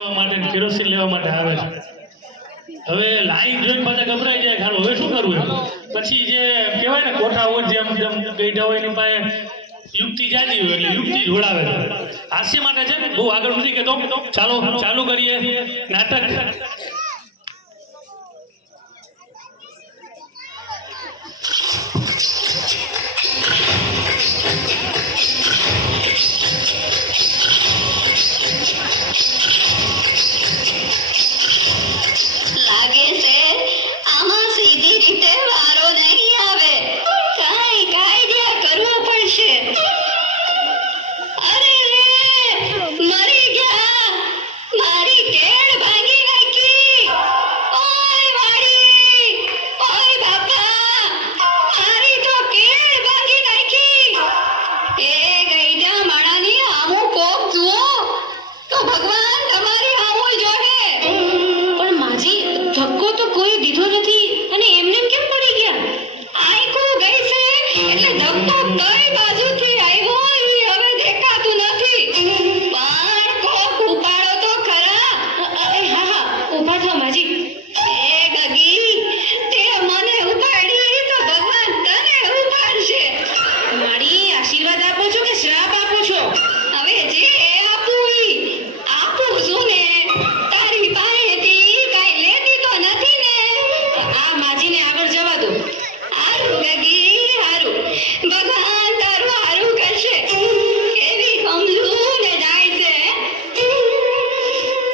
માટે કેરોસીન લેવા માટે આવે છે. હવે લાઈન જોઈને પાછા ગભરાઈ જાય ખાડો. હવે શું કરવું? પછી જે કહેવાય ને કોઠા હોય જેમ જેમ ગઈઢા હોય એની પાસે યુક્તિ જાતી હોય એટલે યુક્તિ જોડાવે છે. હાસ્ય માટે છે બહુ આગળ નથી કહેતો. ચાલો ચાલુ કરીએ નાટક.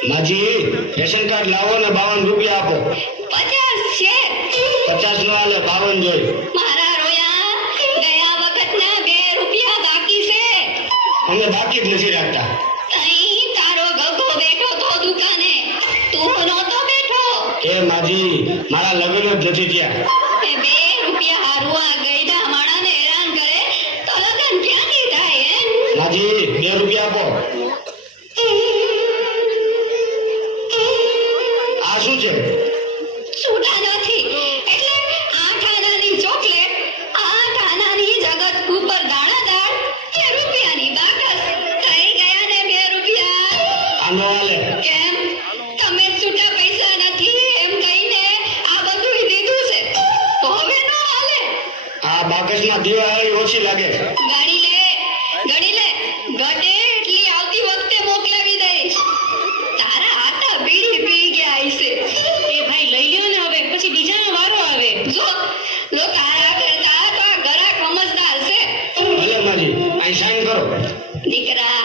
માજી રેશન કાર્ડ લાવો ને 52 રૂપિયા આપો. 50 છે. 50 નો આલે 52 જોઈ. મારા રોયા ગયા વખતના 2 રૂપિયા બાકી છે. અમે બાકી જ નથી રાખતા. તઈ તારો ગગો બેઠો તો દુકાને, તું નહોતો બેઠો. એ માજી મારા લગ્ન જ નથી થયા. એ 2 રૂપિયા હારું આ ગઈડા માણાને હેરાન કરે તો લગન ક્યાંથી થાય હે? માજી 2 રૂપિયા આપો. આ શું છે? છૂટા નથી એટલે 8 આનાની ચોકલેટ, 8 આનાની જગત ઉપર દાણાદાર, 2 રૂપિયાની બાકસ. થઈ ગયા ને 2 રૂપિયા. આનો આલે. કેમ તમે છૂટા પૈસા નથી એમ કહીને આ બધું દીધું છે તો હવે નો હાલે? આ બાકસમાં દિવાળી ઓછી લાગે. ગણી લે ગટે એટલી આવતી વખતે મોકલાવી દઈશ. તારા હાથા બીડી પી ગયા હશે. એ ભાઈ લઈ લ્યો ને, હવે પછી બીજાનો વારો આવે. જો લો તારા કરતા તો આ ગરાક સમજદાર છે. ભલે માજી અહીં સાઈન કરો. દીકરા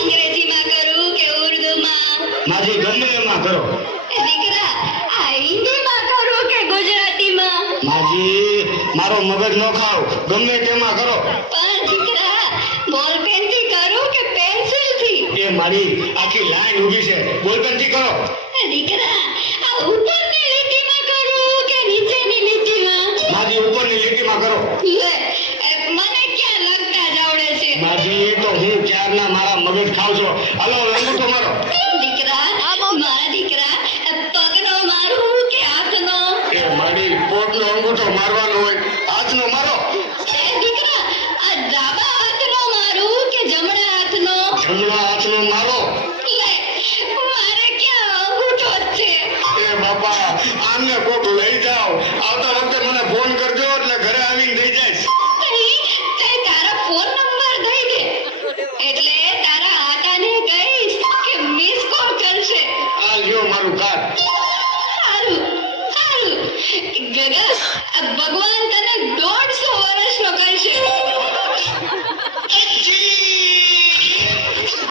અંગ્રેજીમાં કરું કે ઉર્દુમાં? માજી ગમે એમાં કરો. દીકરા આ હિન્દીમાં કરું કે ગુજરાતીમાં? માજી મારો મગજ નો ખાવ, ગમે તેમાં કરો. પણ દીકરા બોલપેન થી કરું કે પેન્સિલ થી? એ મારી આખી લાઈન ઊભી છે, બોલપેન થી કરો. દીકરા